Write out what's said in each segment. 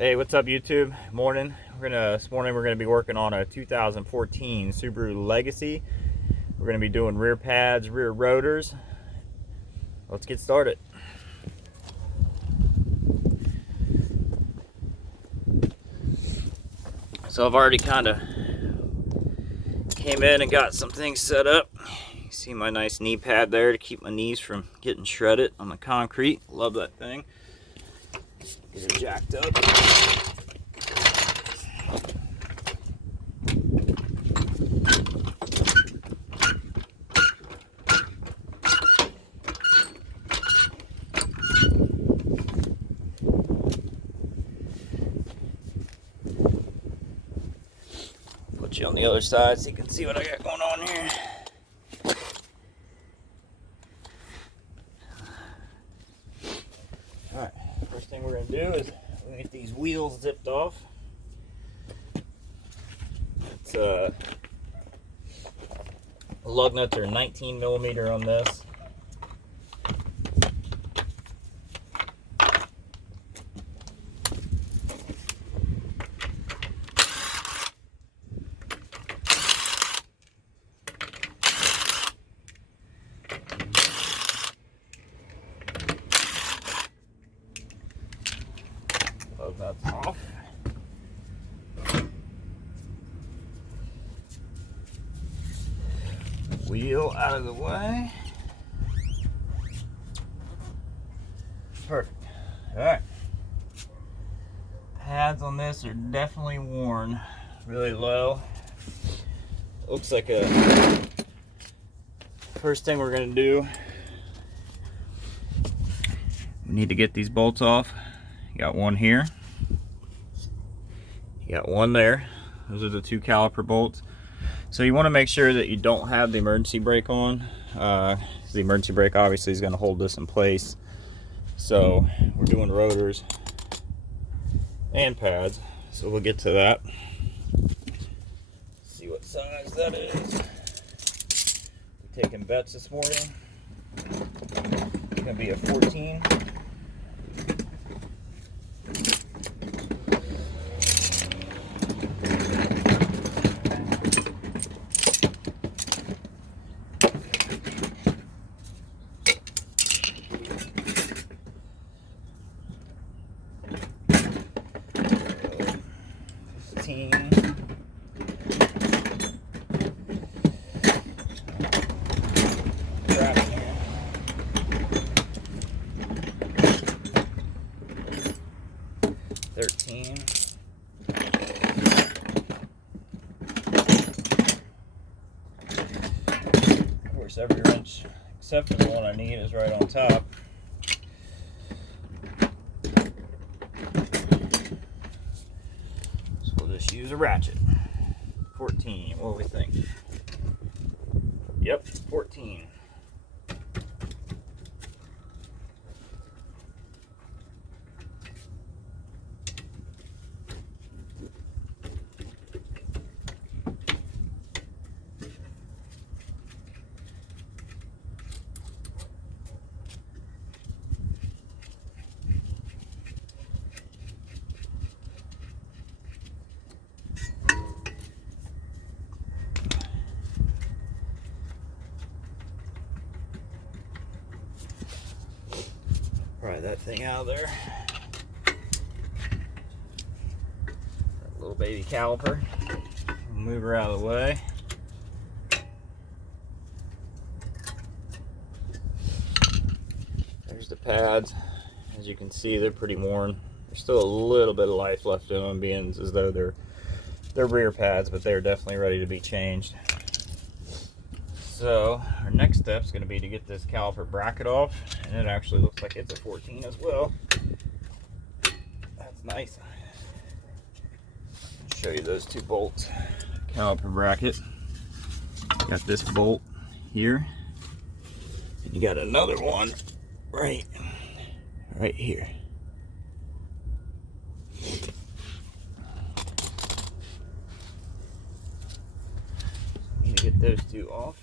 Hey, what's up YouTube? Morning. This morning we're gonna be working on a 2014 Subaru Legacy. We're gonna be doing rear pads, rear rotors. Let's get started. So I've already kind of came in and got some things set up. You see my nice knee pad there to keep my knees from getting shredded on the concrete. Love that thing. Get it jacked up. Put you on the other side so you can see what I got going on here. Alright, first thing we're going to do is we're going to get these wheels zipped off. It's lug nuts are 19 millimeter on this. Lug nuts off. Wheel out of the way. Perfect. Alright. Pads on this are definitely worn really low. Looks like a first thing we're going to do, we need to get these bolts off. You got one here. You got one there. Those are the two caliper bolts. So you want to make sure that you don't have the emergency brake on. The emergency brake obviously is going to hold this in place. So we're doing rotors and pads. So we'll get to that. See what size that is. We're taking bets this morning. It's going to be a 14. Of course, every wrench except for the one I need is right on top. So we'll just use a ratchet. 14, what do we think? Yep, 14. Pry that thing out of there. That little baby caliper. Move her out of the way. There's the pads. As you can see, they're pretty worn. There's still a little bit of life left in them, being as though they're rear pads, but they're definitely ready to be changed. So our next step is going to be to get this caliper bracket off, and it actually looks like it's a 14 as well. That's nice. I'll show you those two bolts. Caliper bracket. Got this bolt here, and you got another one right here. Need to get those two off.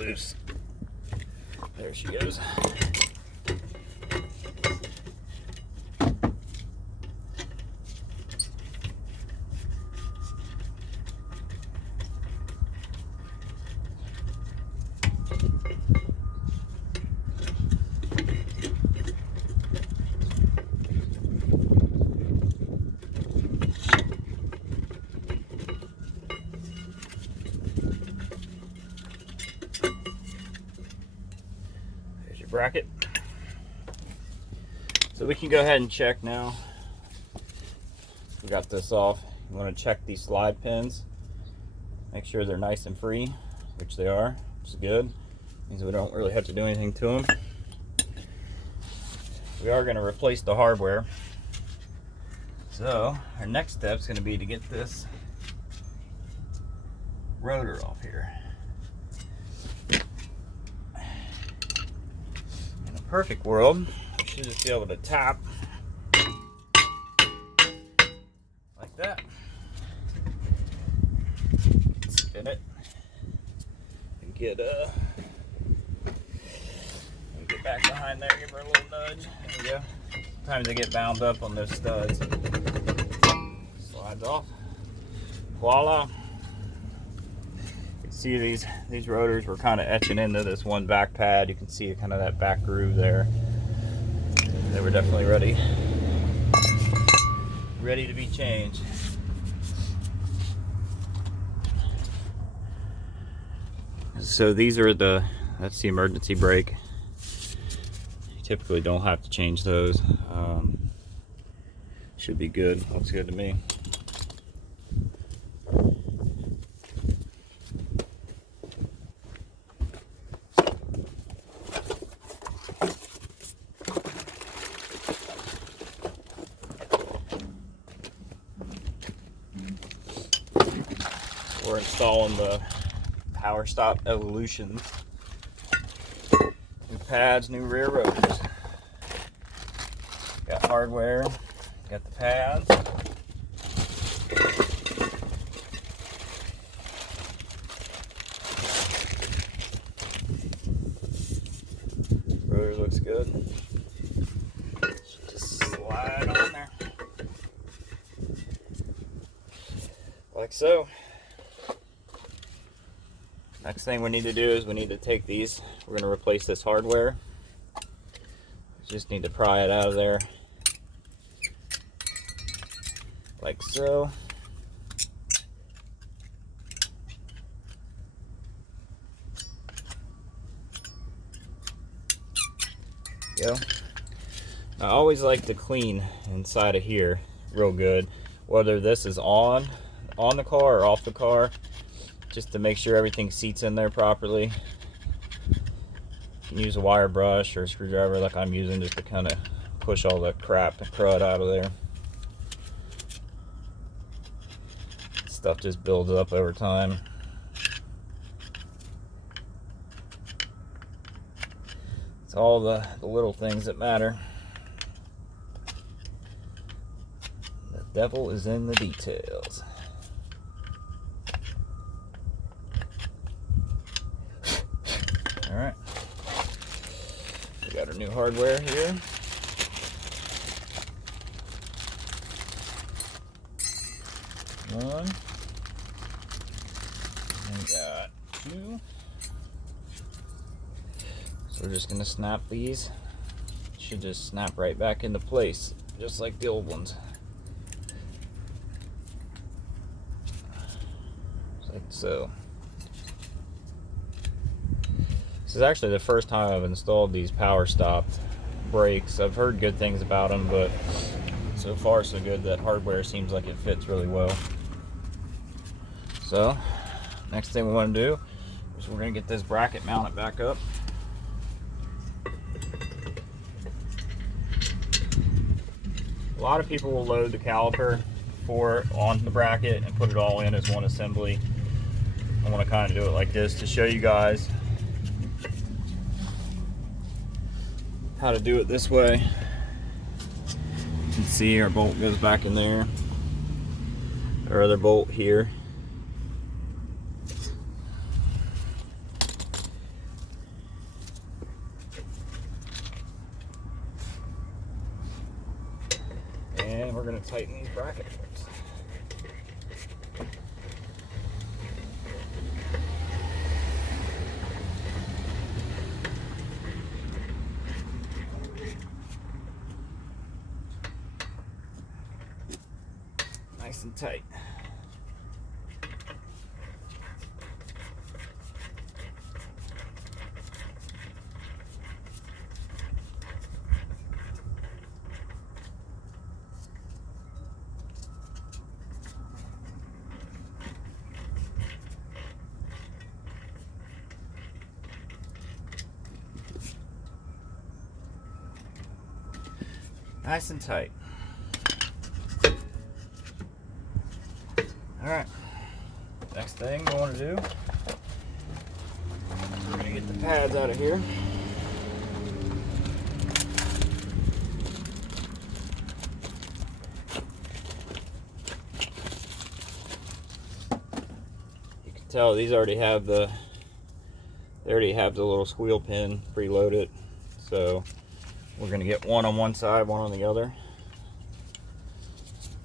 loose. There she goes. Bracket. So we can go ahead and check now. We got this off. You want to check these slide pins. Make sure they're nice and free, which they are, which is good. Means we don't really have to do anything to them. We are going to replace the hardware. So our next step is going to be to get this rotor off here. Perfect world, you should just be able to tap like that, spin it, and get back behind there, give her a little nudge. There we go. Sometimes they get bound up on those studs. Slides off. Voila. See these rotors were kind of etching into this one back pad. You can see kind of that back groove there. They were definitely ready to be changed. So these are that's the emergency brake. You typically don't have to change those. Should be good. Looks good to me. We're installing the Power Stop Evolutions. New pads, new rear rotors. Got hardware, got the pads. Rotor looks good. Should just slide on there. Like so. Next thing we need to do is we need to take these. We're going to replace this hardware. We just need to pry it out of there. Like so. Go. I always like to clean inside of here real good, whether this is on the car or off the car, just to make sure everything seats in there properly. You can use a wire brush or a screwdriver like I'm using just to kind of push all the crap and crud out of there. Stuff just builds up over time. It's all the little things that matter. The devil is in the details. Alright. We got our new hardware here. One. And we got two. So we're just going to snap these. Should just snap right back into place, just like the old ones. Like so. This is actually the first time I've installed these Power Stop brakes. I've heard good things about them, but so far so good. That hardware seems like it fits really well. So, next thing we want to do is we're going to get this bracket mounted back up. A lot of people will load the caliper on the bracket and put it all in as one assembly. I want to kind of do it like this to show you guys how to do it this way. You can see our bolt goes back in there. Our other bolt here. And we're going to tighten these bracket bolts. Nice and tight. Nice and tight. Alright, next thing we want to do, we're going to get the pads out of here. You can tell these already have the little squeal pin preloaded, so we're going to get one on one side, one on the other.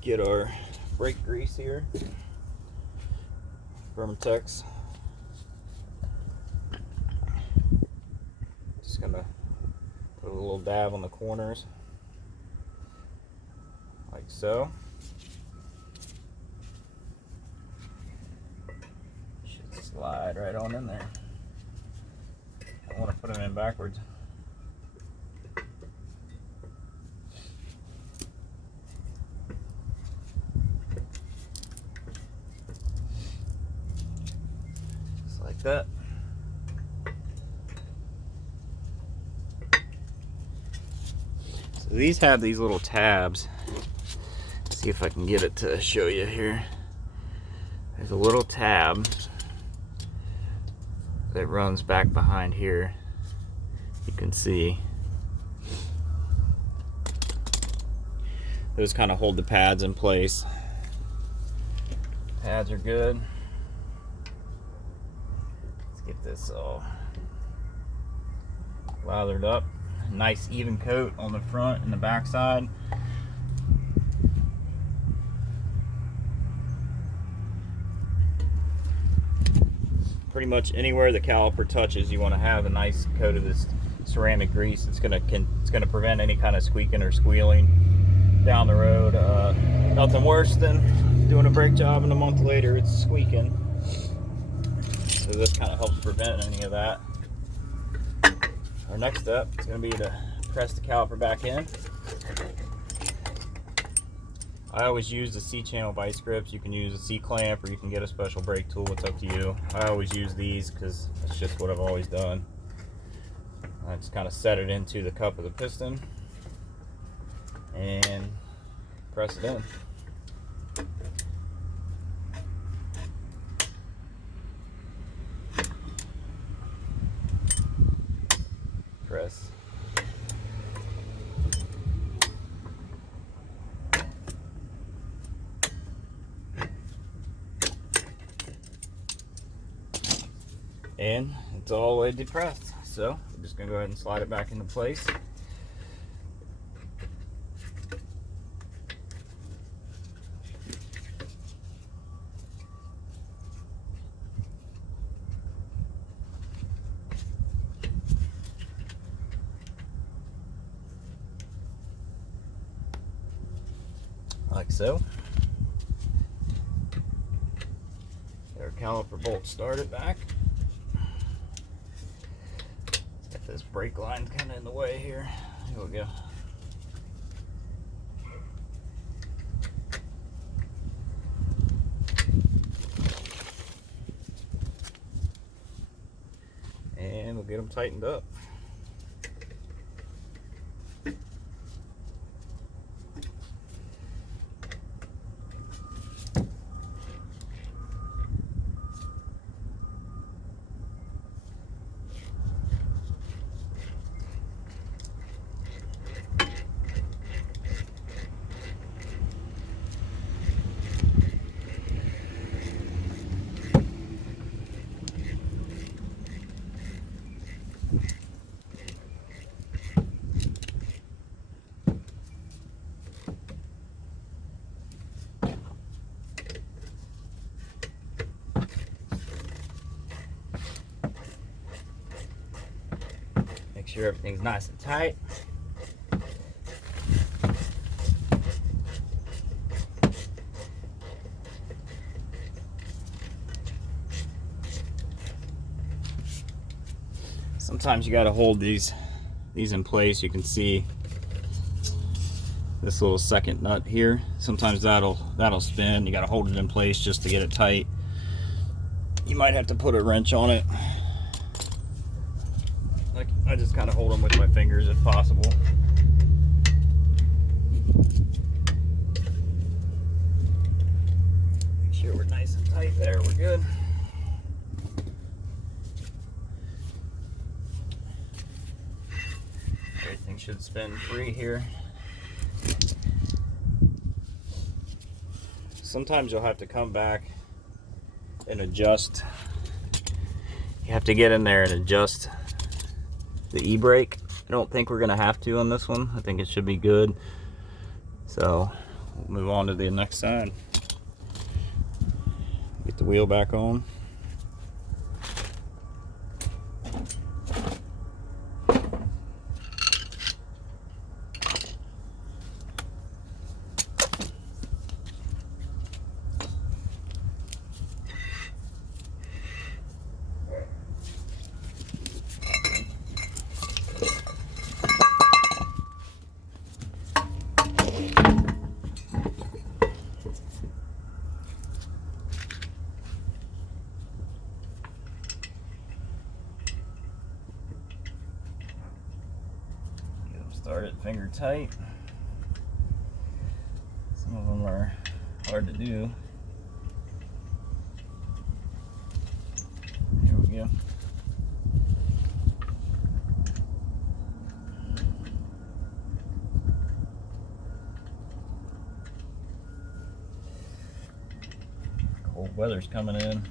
Get our brake grease here. Vermitex. Just gonna put a little dab on the corners, like so. Should slide right on in there. I want to put them in backwards. That. So these have these little tabs. Let's see if I can get it to show you here. There's a little tab that runs back behind here. You can see those kind of hold the pads in place. Pads are good. Get this all lathered up. Nice even coat on the front and the back side. Pretty much anywhere the caliper touches, you want to have a nice coat of this ceramic grease. It's gonna prevent any kind of squeaking or squealing down the road. Nothing worse than doing a brake job and a month later it's squeaking. So this kind of helps prevent any of that. Our next step is going to be to press the caliper back in. I always use the C-channel vice grips. You can use a C-clamp or you can get a special brake tool. It's up to you. I always use these because that's just what I've always done. I just kind of set it into the cup of the piston and press it in. Press. And it's all the way depressed. So I'm just going to go ahead and slide it back into place. Like so. Our caliper bolt started back. Got this brake line kind of in the way here. Here we go. And we'll get them tightened up. sure everything's nice and tight. Sometimes you got to hold these in place. You can see this little second nut here. Sometimes that'll spin. You got to hold it in place just to get it tight. You might have to put a wrench on it. Like, I just kind of hold them with my fingers if possible. Make sure we're nice and tight there. We're good. Everything should spin free here. Sometimes you'll have to come back and adjust. You have to get in there and adjust the e-brake. I don't think we're gonna have to on this one. I think it should be good. So we'll move on to the next side. Get the wheel back on. Start it finger tight. Some of them are hard to do. There we go. Cold weather's coming in.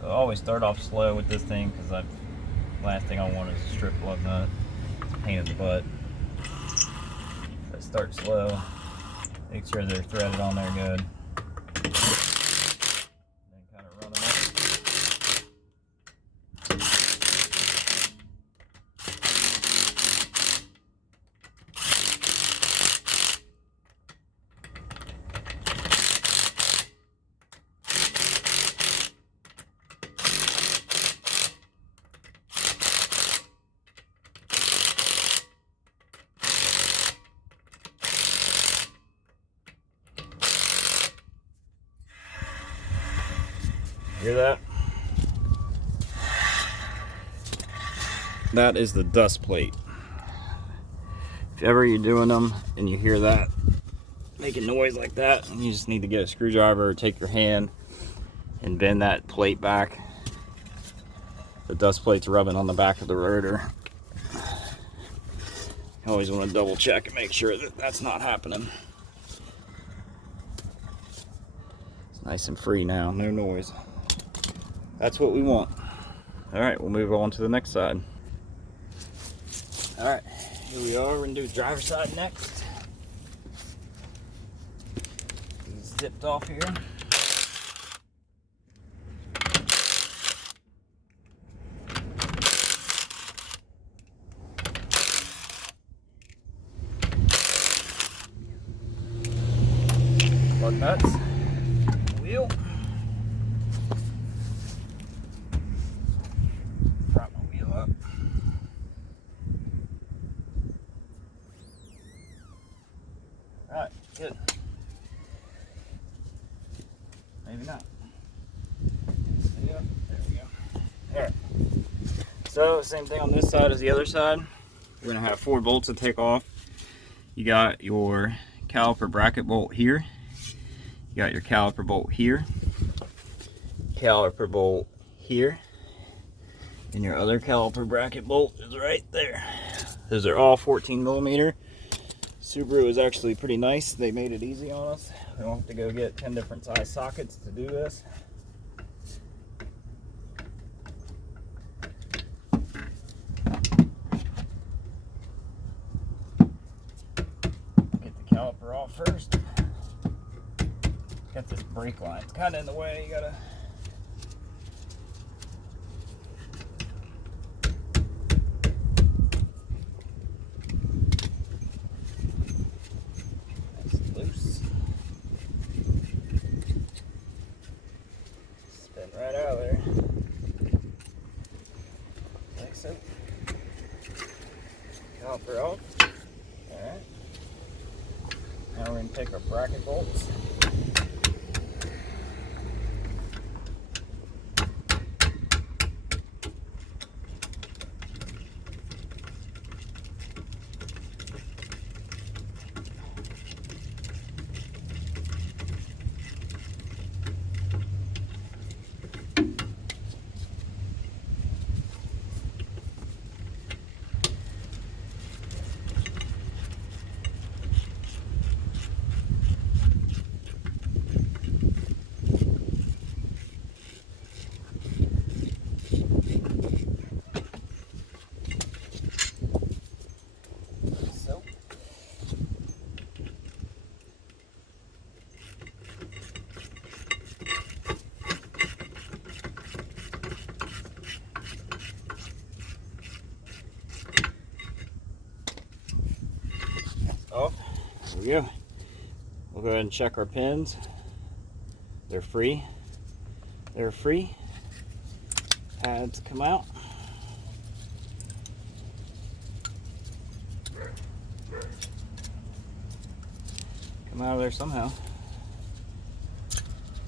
I always start off slow with this thing because last thing I want is a strip plug nut. It's a pain in the butt. So I start slow, make sure they're threaded on there good. Then kind of run them up. Hear that? That is the dust plate. If ever you're doing them and you hear that making noise like that, you just need to get a screwdriver or take your hand and bend that plate back. The dust plate's rubbing on the back of the rotor. You always want to double check and make sure that that's not happening. It's nice and free now, no noise. That's what we want. All right, we'll move on to the next side. All right, here we are. We're gonna do the driver's side next. He's zipped off here. Plug nuts, wheel. Prop my wheel up. All right, good. Maybe not. Yep, there we go. All right. So same thing on this side as the other side. We're gonna have 4 bolts to take off. You got your caliper bracket bolt here. You got your caliper bolt here. Caliper bolt here. And your other caliper bracket bolt is right there. Those are all 14 millimeter. Subaru is actually pretty nice. They made it easy on us. We don't have to go get 10 different size sockets to do this. Got this brake line. It's kind of in the way. You gotta. That's loose. Spin right out of there. Like so. Caliper off. Alright. Now we're going to take our bracket bolts. Oh, here we go. We'll go ahead and check our pins. They're free. They're free. Pads come out. Come out of there somehow.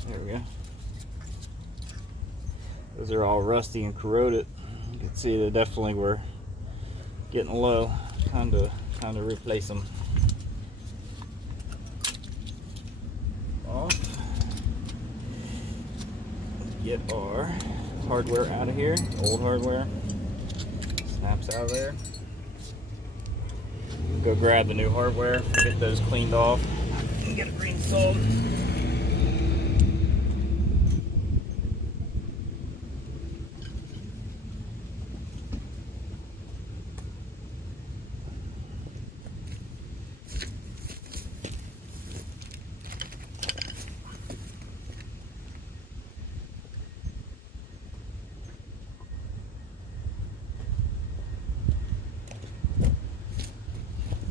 There we go. Those are all rusty and corroded. You can see they definitely were getting low. Time to replace them. Off. Get our hardware out of here. Old hardware. Snaps out of there. Go grab the new hardware. Get those cleaned off. And get it reinstalled.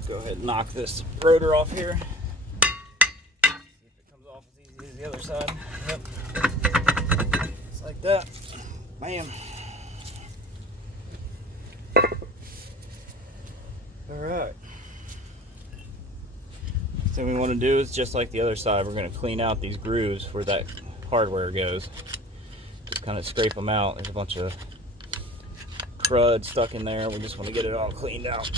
Go ahead and knock this rotor off here. See if it comes off as easy as the other side. Yep. Just like that. Bam. Alright. So what we want to do is just like the other side, we're going to clean out these grooves where that hardware goes. Just kind of scrape them out. There's a bunch of crud stuck in there. We just want to get it all cleaned out.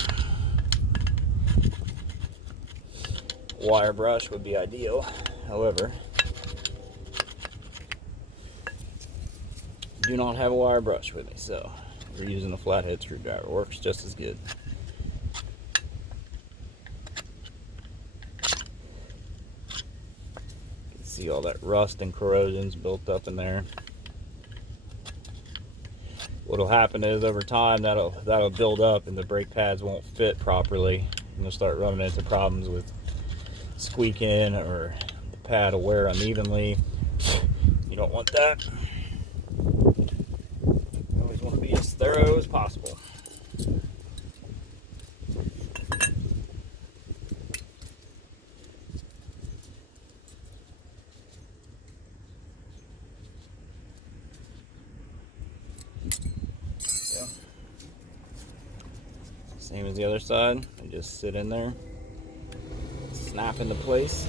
Wire brush would be ideal. However, I do not have a wire brush with me, so we're using a flathead screwdriver. Works just as good. You can see all that rust and corrosion's built up in there. What'll happen is over time that'll build up and the brake pads won't fit properly, and you'll start running into problems with squeaking or the pad will wear unevenly. You don't want that. You always want to be as thorough as possible. So, same as the other side. They just sit in there. Snap into place,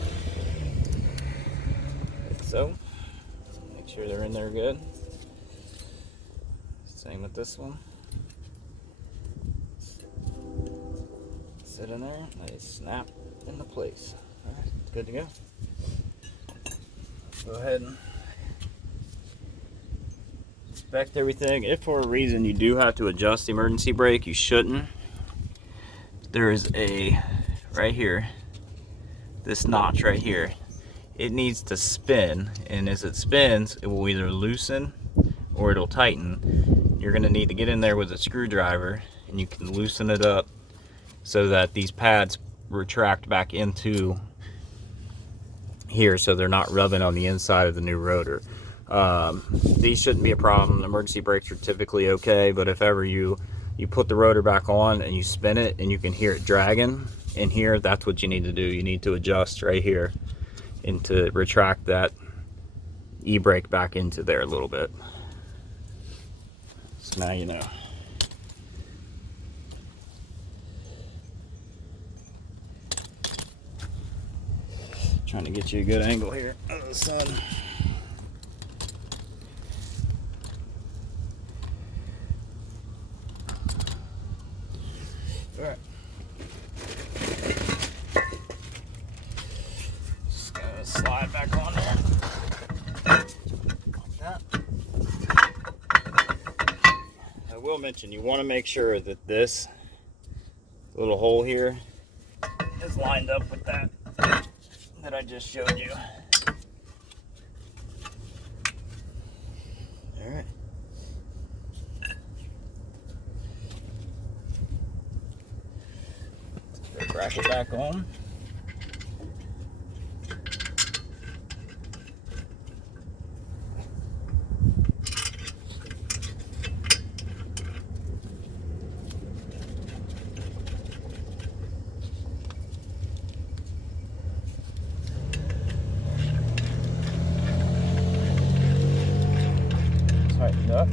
like so. Make sure they're in there good. Same with this one. Sit in there, they snap into place. Alright, good to go. Go ahead and inspect everything. If for a reason you do have to adjust the emergency brake, you shouldn't. There is a, right here, this notch right here, it needs to spin, and as it spins it will either loosen or it'll tighten. You're going to need to get in there with a screwdriver and you can loosen it up so that these pads retract back into here so they're not rubbing on the inside of the new rotor. These shouldn't be a problem. Emergency brakes are typically okay, but if ever you put the rotor back on and you spin it and you can hear it dragging in here, that's what you need to do. You need to adjust right here and to retract that e-brake back into there a little bit. So now you know. Trying to get you a good angle here of the sun. All right. Just gonna slide back on there. Like that. I will mention, you want to make sure that this little hole here is lined up with that I just showed you. All right. Let's rack it back on. Tighten up.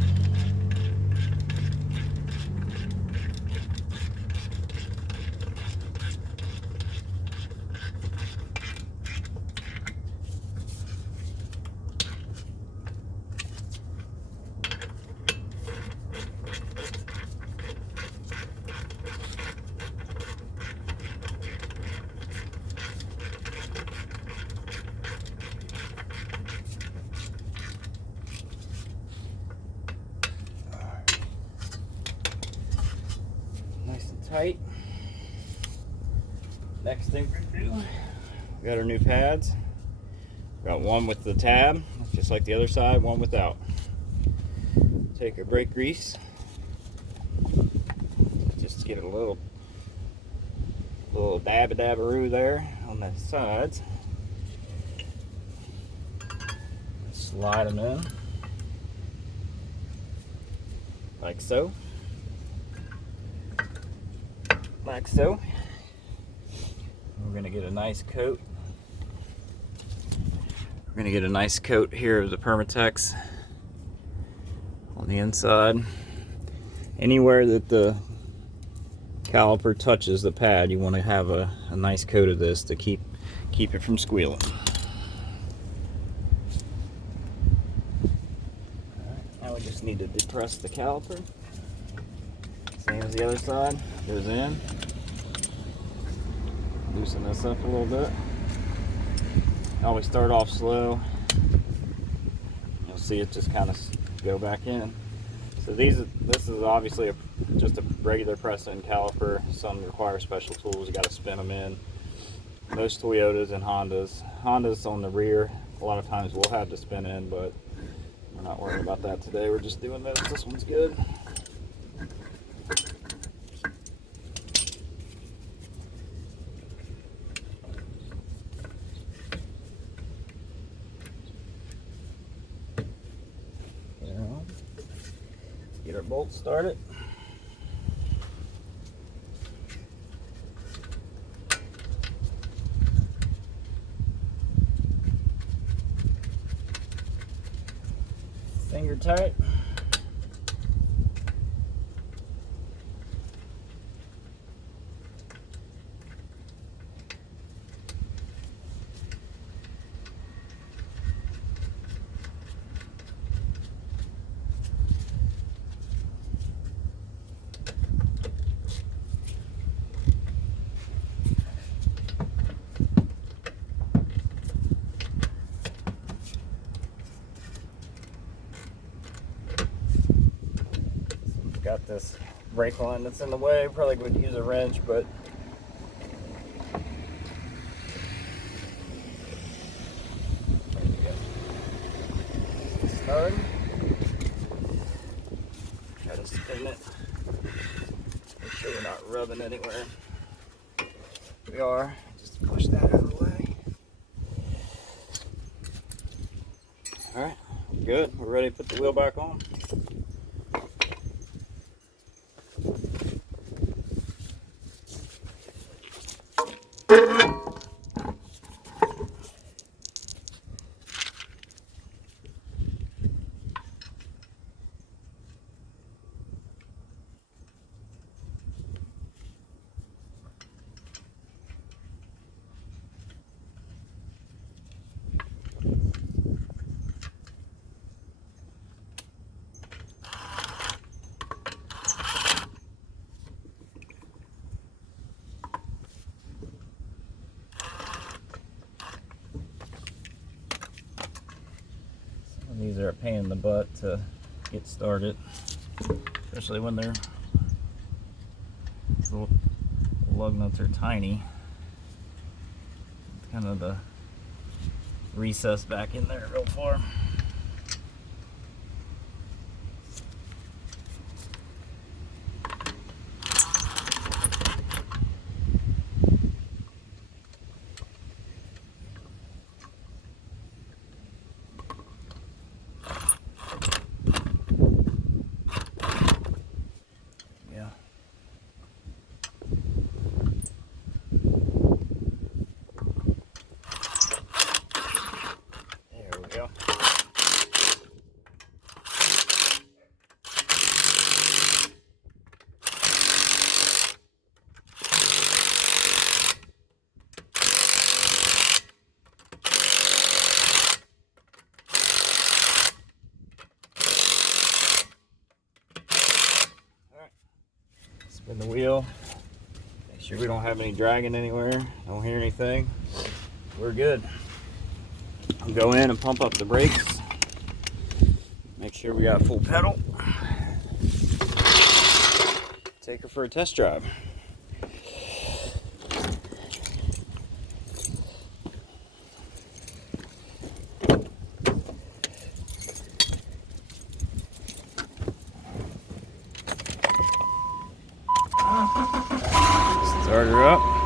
Nice and tight. Next thing we're gonna do, we got our new pads. Got one with the tab, just like the other side, one without. Take our brake grease, just get a little dabba-dabbaroo there on the sides. Slide them in, like so. Like so. We're going to get a nice coat. We're going to get a nice coat here of the Permatex on the inside. Anywhere that the caliper touches the pad, you want to have a nice coat of this to keep it from squealing. Alright, now we just need to depress the caliper. Same as the other side, goes in. Loosen this up a little bit. Always start off slow. You'll see it just kind of go back in. So this is obviously just a regular press-in caliper. Some require special tools. You got to spin them in. Most Toyotas and Hondas on the rear, a lot of times we'll have to spin in, but we're not worrying about that today. We're just doing this. This one's good. Get our bolts started. Finger tight. Got this brake line that's in the way. Probably would use a wrench, but start. Try to spin it. Make sure we're not rubbing anywhere. We are. Just push that out of the way. All right, good. We're ready to put the wheel back on. These are a pain in the butt to get started, especially when they're little lug nuts are tiny. It's kind of the recess back in there real far. Spin the wheel, make sure we don't have any dragging anywhere, don't hear anything. We're good. I'll go in and pump up the brakes, make sure we got full pedal. Take her for a test drive. Start her up.